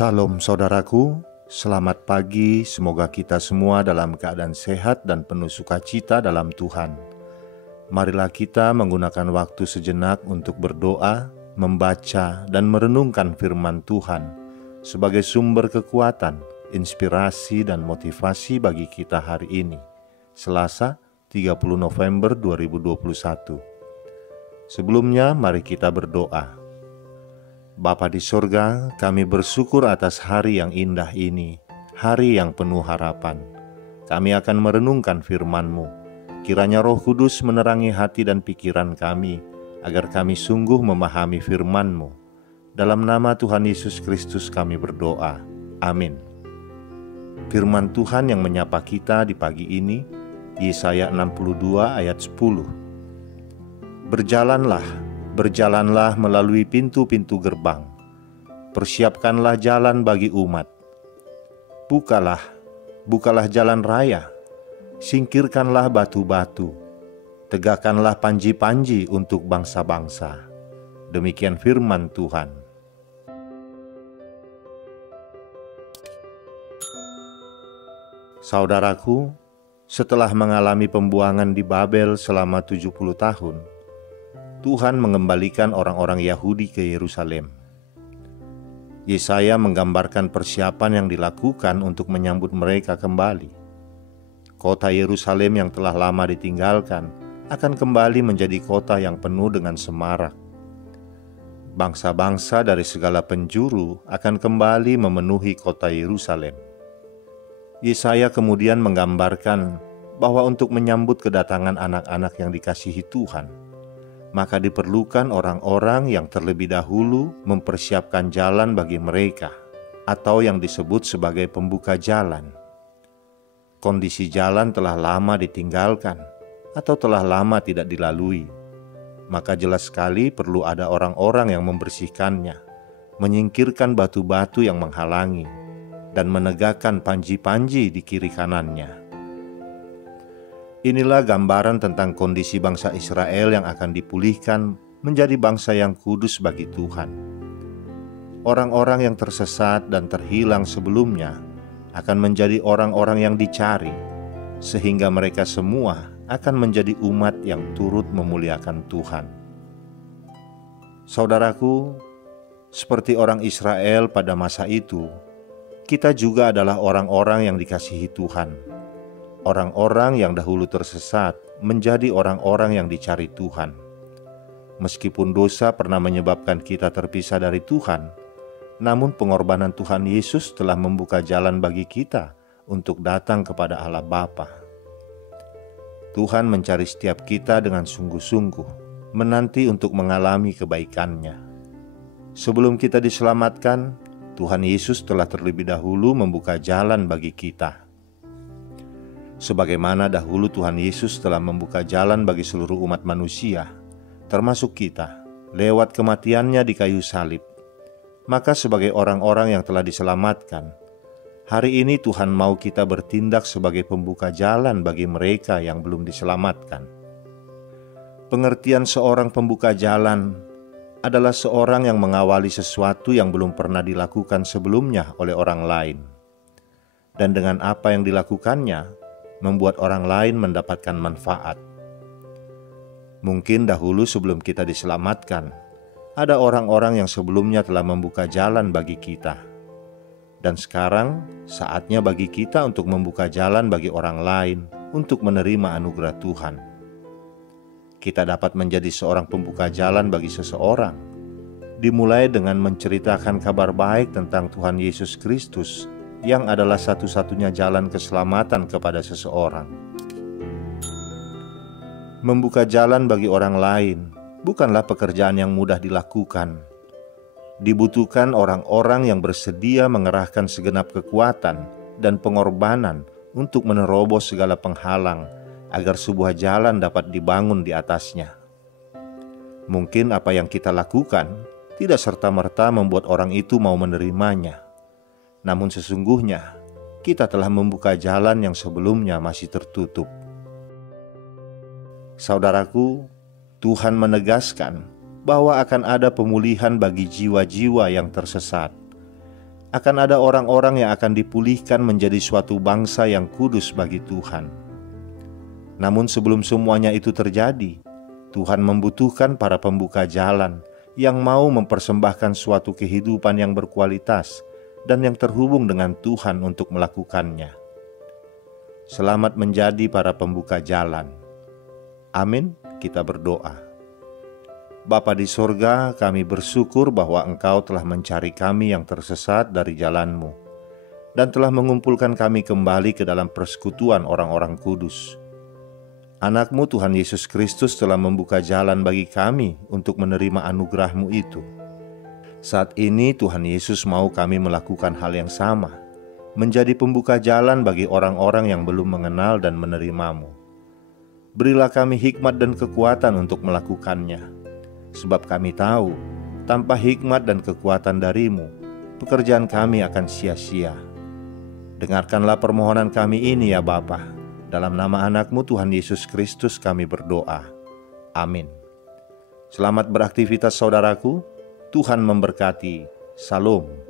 Salam saudaraku, selamat pagi, semoga kita semua dalam keadaan sehat dan penuh sukacita dalam Tuhan. Marilah kita menggunakan waktu sejenak untuk berdoa, membaca, dan merenungkan firman Tuhan sebagai sumber kekuatan, inspirasi, dan motivasi bagi kita hari ini, Selasa 30 November 2021. Sebelumnya, mari kita berdoa. Bapa di sorga, kami bersyukur atas hari yang indah ini, hari yang penuh harapan. Kami akan merenungkan firman-Mu. Kiranya Roh Kudus menerangi hati dan pikiran kami, agar kami sungguh memahami firman-Mu. Dalam nama Tuhan Yesus Kristus kami berdoa. Amin. Firman Tuhan yang menyapa kita di pagi ini, Yesaya 62 ayat 10. Berjalanlah melalui pintu-pintu gerbang. Persiapkanlah jalan bagi umat. Bukalah jalan raya. Singkirkanlah batu-batu. Tegakkanlah panji-panji untuk bangsa-bangsa. Demikian firman Tuhan. Saudaraku, setelah mengalami pembuangan di Babel selama 70 tahun, Tuhan mengembalikan orang-orang Yahudi ke Yerusalem. Yesaya menggambarkan persiapan yang dilakukan untuk menyambut mereka kembali. Kota Yerusalem yang telah lama ditinggalkan akan kembali menjadi kota yang penuh dengan semarak. Bangsa-bangsa dari segala penjuru akan kembali memenuhi kota Yerusalem. Yesaya kemudian menggambarkan bahwa untuk menyambut kedatangan anak-anak yang dikasihi Tuhan, maka diperlukan orang-orang yang terlebih dahulu mempersiapkan jalan bagi mereka, atau yang disebut sebagai pembuka jalan. Kondisi jalan telah lama ditinggalkan, atau telah lama tidak dilalui, maka jelas sekali perlu ada orang-orang yang membersihkannya, menyingkirkan batu-batu yang menghalangi, dan menegakkan panji-panji di kiri kanannya. Inilah gambaran tentang kondisi bangsa Israel yang akan dipulihkan menjadi bangsa yang kudus bagi Tuhan. Orang-orang yang tersesat dan terhilang sebelumnya akan menjadi orang-orang yang dicari, sehingga mereka semua akan menjadi umat yang turut memuliakan Tuhan. Saudaraku, seperti orang Israel pada masa itu, kita juga adalah orang-orang yang dikasihi Tuhan. Orang-orang yang dahulu tersesat menjadi orang-orang yang dicari Tuhan. Meskipun dosa pernah menyebabkan kita terpisah dari Tuhan, namun pengorbanan Tuhan Yesus telah membuka jalan bagi kita untuk datang kepada Allah Bapa. Tuhan mencari setiap kita dengan sungguh-sungguh, menanti untuk mengalami kebaikan-Nya. Sebelum kita diselamatkan, Tuhan Yesus telah terlebih dahulu membuka jalan bagi kita. Sebagaimana dahulu Tuhan Yesus telah membuka jalan bagi seluruh umat manusia, termasuk kita, lewat kematian-Nya di kayu salib. Maka sebagai orang-orang yang telah diselamatkan, hari ini Tuhan mau kita bertindak sebagai pembuka jalan bagi mereka yang belum diselamatkan. Pengertian seorang pembuka jalan adalah seorang yang mengawali sesuatu yang belum pernah dilakukan sebelumnya oleh orang lain. Dan dengan apa yang dilakukannya, membuat orang lain mendapatkan manfaat. Mungkin dahulu sebelum kita diselamatkan, ada orang-orang yang sebelumnya telah membuka jalan bagi kita. Dan sekarang saatnya bagi kita untuk membuka jalan bagi orang lain untuk menerima anugerah Tuhan. Kita dapat menjadi seorang pembuka jalan bagi seseorang, dimulai dengan menceritakan kabar baik tentang Tuhan Yesus Kristus, yang adalah satu-satunya jalan keselamatan kepada seseorang. Membuka jalan bagi orang lain bukanlah pekerjaan yang mudah dilakukan. Dibutuhkan orang-orang yang bersedia mengerahkan segenap kekuatan dan pengorbanan untuk menerobos segala penghalang agar sebuah jalan dapat dibangun di atasnya. Mungkin apa yang kita lakukan tidak serta-merta membuat orang itu mau menerimanya. Namun sesungguhnya, kita telah membuka jalan yang sebelumnya masih tertutup. Saudaraku, Tuhan menegaskan bahwa akan ada pemulihan bagi jiwa-jiwa yang tersesat. akan ada orang-orang yang akan dipulihkan menjadi suatu bangsa yang kudus bagi Tuhan. Namun sebelum semuanya itu terjadi, Tuhan membutuhkan para pembuka jalan yang mau mempersembahkan suatu kehidupan yang berkualitas dan yang terhubung dengan Tuhan untuk melakukannya. Selamat menjadi para pembuka jalan. Amin, kita berdoa. Bapa di sorga, kami bersyukur bahwa Engkau telah mencari kami yang tersesat dari jalan-Mu dan telah mengumpulkan kami kembali ke dalam persekutuan orang-orang kudus. Anak-Mu Tuhan Yesus Kristus telah membuka jalan bagi kami untuk menerima anugerah-Mu itu. Saat ini Tuhan Yesus mau kami melakukan hal yang sama, menjadi pembuka jalan bagi orang-orang yang belum mengenal dan menerima-Mu. Berilah kami hikmat dan kekuatan untuk melakukannya, sebab kami tahu, tanpa hikmat dan kekuatan dari-Mu, pekerjaan kami akan sia-sia. Dengarkanlah permohonan kami ini ya Bapa. Dalam nama anak-Mu Tuhan Yesus Kristus kami berdoa. Amin. Selamat beraktivitas saudaraku. Tuhan memberkati. Salam.